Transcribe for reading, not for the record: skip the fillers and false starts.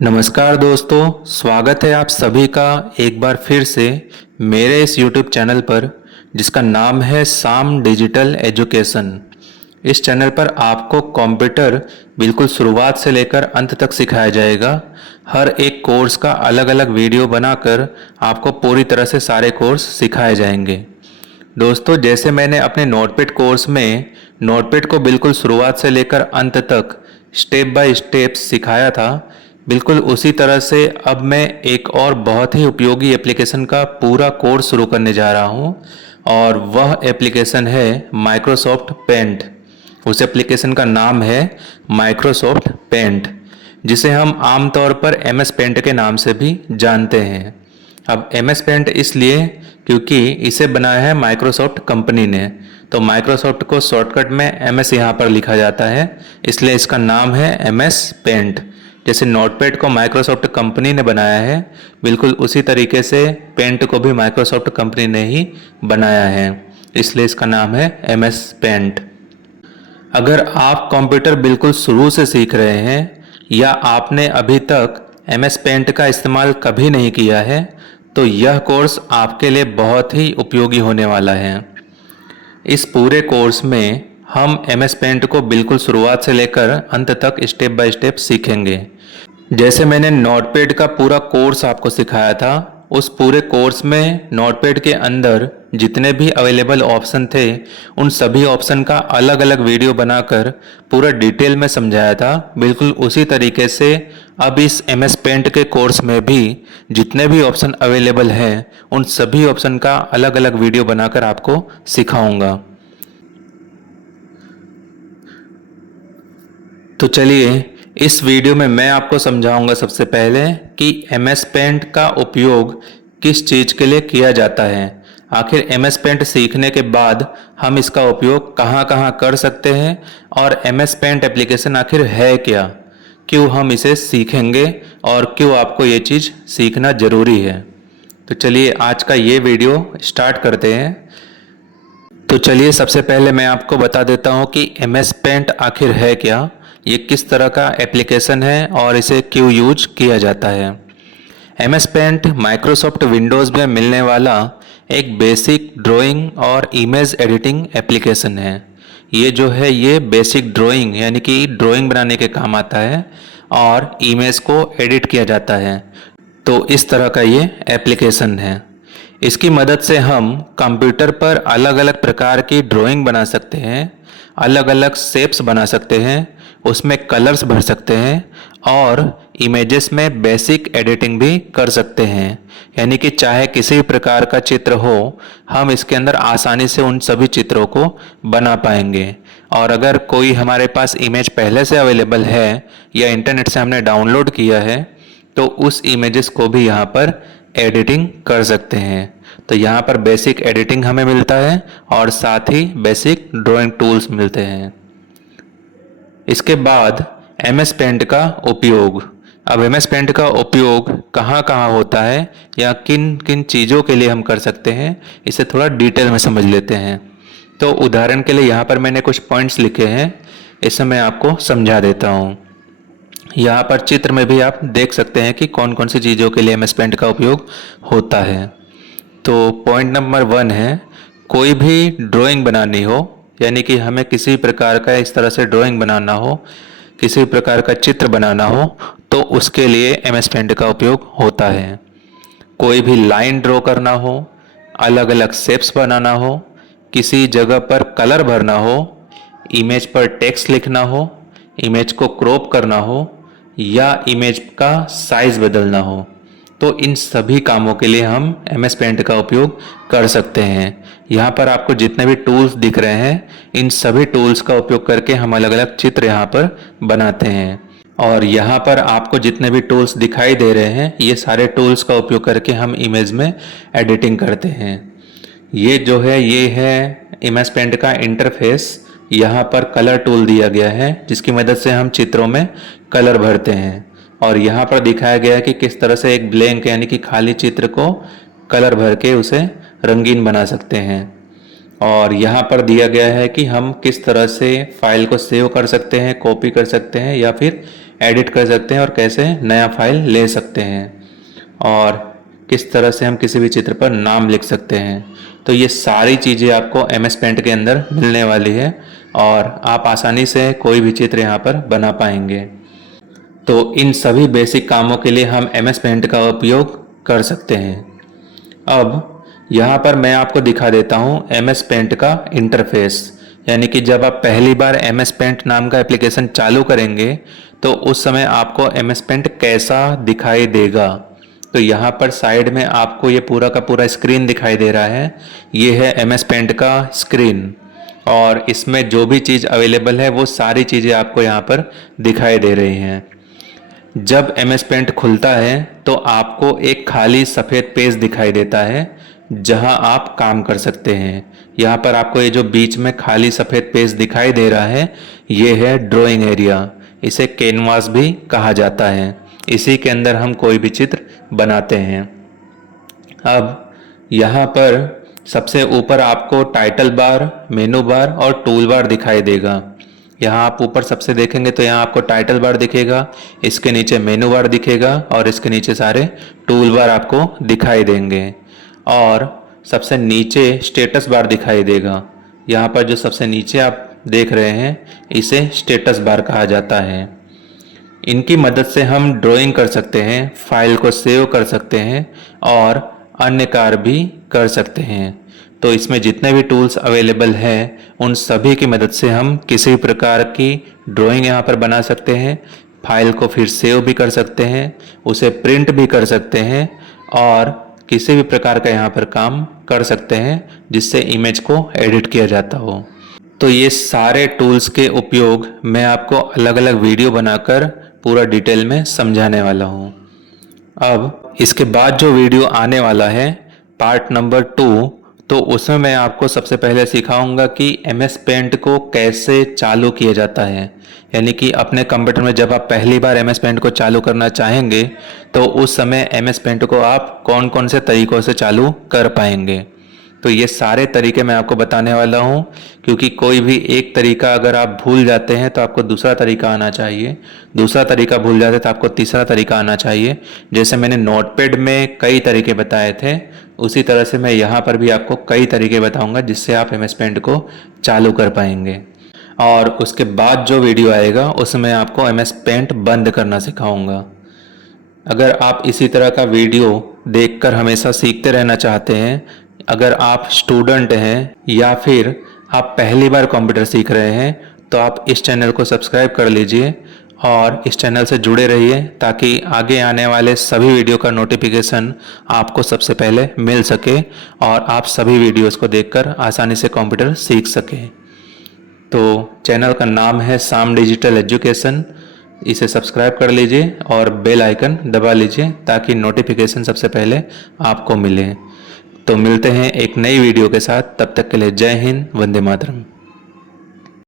नमस्कार दोस्तों, स्वागत है आप सभी का एक बार फिर से मेरे इस YouTube चैनल पर जिसका नाम है साम डिजिटल एजुकेशन। इस चैनल पर आपको कंप्यूटर बिल्कुल शुरुआत से लेकर अंत तक सिखाया जाएगा। हर एक कोर्स का अलग अलग वीडियो बनाकर आपको पूरी तरह से सारे कोर्स सिखाए जाएंगे। दोस्तों, जैसे मैंने अपने नोटपैड कोर्स में नोटपैड को बिल्कुल शुरुआत से लेकर अंत तक स्टेप बाय स्टेप सिखाया था, बिल्कुल उसी तरह से अब मैं एक और बहुत ही उपयोगी एप्लीकेशन का पूरा कोर्स शुरू करने जा रहा हूं और वह एप्लीकेशन है माइक्रोसॉफ्ट पेंट। उस एप्लीकेशन का नाम है माइक्रोसॉफ्ट पेंट, जिसे हम आमतौर पर MS पेंट के नाम से भी जानते हैं। अब MS पेंट इसलिए क्योंकि इसे बनाया है माइक्रोसॉफ्ट कंपनी ने, तो माइक्रोसॉफ्ट को शॉर्टकट में MS यहाँ पर लिखा जाता है, इसलिए इसका नाम है MS पेंट। जैसे नोटपैड को माइक्रोसॉफ्ट कंपनी ने बनाया है, बिल्कुल उसी तरीके से पेंट को भी माइक्रोसॉफ्ट कंपनी ने ही बनाया है, इसलिए इसका नाम है MS पेंट। अगर आप कंप्यूटर बिल्कुल शुरू से सीख रहे हैं या आपने अभी तक MS पेंट का इस्तेमाल कभी नहीं किया है, तो यह कोर्स आपके लिए बहुत ही उपयोगी होने वाला है। इस पूरे कोर्स में हम MS पेंट को बिल्कुल शुरुआत से लेकर अंत तक स्टेप बाय स्टेप सीखेंगे। जैसे मैंने नोटपैड का पूरा कोर्स आपको सिखाया था, उस पूरे कोर्स में नोटपैड के अंदर जितने भी अवेलेबल ऑप्शन थे, उन सभी ऑप्शन का अलग अलग वीडियो बनाकर पूरा डिटेल में समझाया था। बिल्कुल उसी तरीके से अब इस MS पेंट के कोर्स में भी जितने भी ऑप्शन अवेलेबल हैं, उन सभी ऑप्शन का अलग अलग वीडियो बनाकर आपको सिखाऊंगा। तो चलिए, इस वीडियो में मैं आपको समझाऊंगा सबसे पहले कि MS पेंट का उपयोग किस चीज़ के लिए किया जाता है। आखिर MS पेंट सीखने के बाद हम इसका उपयोग कहाँ कहाँ कर सकते हैं और MS पेंट एप्लीकेशन आखिर है क्या, क्यों हम इसे सीखेंगे और क्यों आपको ये चीज़ सीखना ज़रूरी है। तो चलिए आज का ये वीडियो स्टार्ट करते हैं। तो चलिए सबसे पहले मैं आपको बता देता हूँ कि MS पेंट आखिर है क्या, ये किस तरह का एप्लीकेशन है और इसे क्यों यूज किया जाता है। MS पेंट माइक्रोसॉफ्ट विंडोज़ में मिलने वाला एक बेसिक ड्राइंग और इमेज एडिटिंग एप्लीकेशन है। ये जो है ये बेसिक ड्राइंग यानी कि ड्राइंग बनाने के काम आता है और इमेज को एडिट किया जाता है। तो इस तरह का ये एप्लीकेशन है। इसकी मदद से हम कंप्यूटर पर अलग अलग प्रकार की ड्राइंग बना सकते हैं, अलग अलग शेप्स बना सकते हैं, उसमें कलर्स भर सकते हैं और इमेजेस में बेसिक एडिटिंग भी कर सकते हैं। यानी कि चाहे किसी प्रकार का चित्र हो, हम इसके अंदर आसानी से उन सभी चित्रों को बना पाएंगे। और अगर कोई हमारे पास इमेज पहले से अवेलेबल है या इंटरनेट से हमने डाउनलोड किया है, तो उस इमेजेस को भी यहाँ पर एडिटिंग कर सकते हैं। तो यहाँ पर बेसिक एडिटिंग हमें मिलता है और साथ ही बेसिक ड्राइंग टूल्स मिलते हैं। इसके बाद MS पेंट का उपयोग। अब MS पेंट का उपयोग कहाँ कहाँ होता है या किन किन चीज़ों के लिए हम कर सकते हैं, इसे थोड़ा डिटेल में समझ लेते हैं। तो उदाहरण के लिए यहाँ पर मैंने कुछ पॉइंट्स लिखे हैं, इसे मैं आपको समझा देता हूँ। यहाँ पर चित्र में भी आप देख सकते हैं कि कौन कौन सी चीज़ों के लिए MS पेंट का उपयोग होता है। तो पॉइंट नंबर 1 है, कोई भी ड्राइंग बनानी हो, यानी कि हमें किसी प्रकार का इस तरह से ड्राइंग बनाना हो, किसी प्रकार का चित्र बनाना हो, तो उसके लिए MS पेंट का उपयोग होता है। कोई भी लाइन ड्रॉ करना हो, अलग अलग शेप्स बनाना हो, किसी जगह पर कलर भरना हो, इमेज पर टेक्स्ट लिखना हो, इमेज को क्रॉप करना हो या इमेज का साइज बदलना हो, तो इन सभी कामों के लिए हम MS पेंट का उपयोग कर सकते हैं। यहाँ पर आपको जितने भी टूल्स दिख रहे हैं, इन सभी टूल्स का उपयोग करके हम अलग अलग चित्र यहाँ पर बनाते हैं। और यहाँ पर आपको जितने भी टूल्स दिखाई दे रहे हैं, ये सारे टूल्स का उपयोग करके हम इमेज में एडिटिंग करते हैं। ये जो है ये है MS पेंट का इंटरफेस। यहाँ पर कलर टूल दिया गया है जिसकी मदद से हम चित्रों में कलर भरते हैं और यहाँ पर दिखाया गया है कि किस तरह से एक ब्लैंक यानी कि खाली चित्र को कलर भर के उसे रंगीन बना सकते हैं। और यहाँ पर दिया गया है कि हम किस तरह से फाइल को सेव कर सकते हैं, कॉपी कर सकते हैं या फिर एडिट कर सकते हैं और कैसे नया फाइल ले सकते हैं और किस तरह से हम किसी भी चित्र पर नाम लिख सकते हैं। तो ये सारी चीज़ें आपको MS पेंट के अंदर मिलने वाली है और आप आसानी से कोई भी चित्र यहाँ पर बना पाएंगे। तो इन सभी बेसिक कामों के लिए हम MS पेंट का उपयोग कर सकते हैं। अब यहाँ पर मैं आपको दिखा देता हूँ MS पेंट का इंटरफेस, यानी कि जब आप पहली बार MS पेंट नाम का एप्लीकेशन चालू करेंगे तो उस समय आपको MS पेंट कैसा दिखाई देगा। तो यहाँ पर साइड में आपको ये पूरा का पूरा स्क्रीन दिखाई दे रहा है, ये है MS पेंट का स्क्रीन और इसमें जो भी चीज़ अवेलेबल है वो सारी चीज़ें आपको यहाँ पर दिखाई दे रही हैं। जब MS पेंट खुलता है तो आपको एक खाली सफ़ेद पेज दिखाई देता है जहां आप काम कर सकते हैं। यहाँ पर आपको ये जो बीच में खाली सफ़ेद पेज दिखाई दे रहा है ये है ड्राइंग एरिया, इसे कैनवास भी कहा जाता है। इसी के अंदर हम कोई भी चित्र बनाते हैं। अब यहाँ पर सबसे ऊपर आपको टाइटल बार, मेनू बार और टूल बार दिखाई देगा। यहाँ आप ऊपर सबसे देखेंगे तो यहाँ आपको टाइटल बार दिखेगा, इसके नीचे मेनू बार दिखेगा और इसके नीचे सारे टूल बार आपको दिखाई देंगे और सबसे नीचे स्टेटस बार दिखाई देगा। यहाँ पर जो सबसे नीचे आप देख रहे हैं इसे स्टेटस बार कहा जाता है। इनकी मदद से हम ड्राइंग कर सकते हैं, फाइल को सेव कर सकते हैं और अन्य कार्य भी कर सकते हैं। तो इसमें जितने भी टूल्स अवेलेबल हैं उन सभी की मदद से हम किसी भी प्रकार की ड्राइंग यहाँ पर बना सकते हैं, फाइल को फिर सेव भी कर सकते हैं, उसे प्रिंट भी कर सकते हैं और किसी भी प्रकार का यहाँ पर काम कर सकते हैं जिससे इमेज को एडिट किया जाता हो। तो ये सारे टूल्स के उपयोग मैं आपको अलग अलग वीडियो बनाकर पूरा डिटेल में समझाने वाला हूँ। अब इसके बाद जो वीडियो आने वाला है पार्ट नंबर 2, तो उसमें मैं आपको सबसे पहले सिखाऊंगा कि MS पेंट को कैसे चालू किया जाता है। यानी कि अपने कंप्यूटर में जब आप पहली बार MS पेंट को चालू करना चाहेंगे तो उस समय MS पेंट को आप कौन कौन से तरीक़ों से चालू कर पाएंगे। तो ये सारे तरीके मैं आपको बताने वाला हूँ, क्योंकि कोई भी एक तरीका अगर आप भूल जाते हैं तो आपको दूसरा तरीका आना चाहिए, दूसरा तरीका भूल जाते तो आपको तीसरा तरीका आना चाहिए। जैसे मैंने नोटपैड में कई तरीके बताए थे उसी तरह से मैं यहाँ पर भी आपको कई तरीके बताऊँगा जिससे आप MS पेंट को चालू कर पाएंगे। और उसके बाद जो वीडियो आएगा उसमें आपको MS पेंट बंद करना सिखाऊँगा। अगर आप इसी तरह का वीडियो देखकर हमेशा सीखते रहना चाहते हैं, अगर आप स्टूडेंट हैं या फिर आप पहली बार कंप्यूटर सीख रहे हैं तो आप इस चैनल को सब्सक्राइब कर लीजिए और इस चैनल से जुड़े रहिए ताकि आगे आने वाले सभी वीडियो का नोटिफिकेशन आपको सबसे पहले मिल सके और आप सभी वीडियोस को देखकर आसानी से कंप्यूटर सीख सकें। तो चैनल का नाम है साम डिजिटल एजुकेशन, इसे सब्सक्राइब कर लीजिए और बेल आइकन दबा लीजिए ताकि नोटिफिकेशन सबसे पहले आपको मिले। तो मिलते हैं एक नई वीडियो के साथ, तब तक के लिए जय हिंद, वंदे मातरम।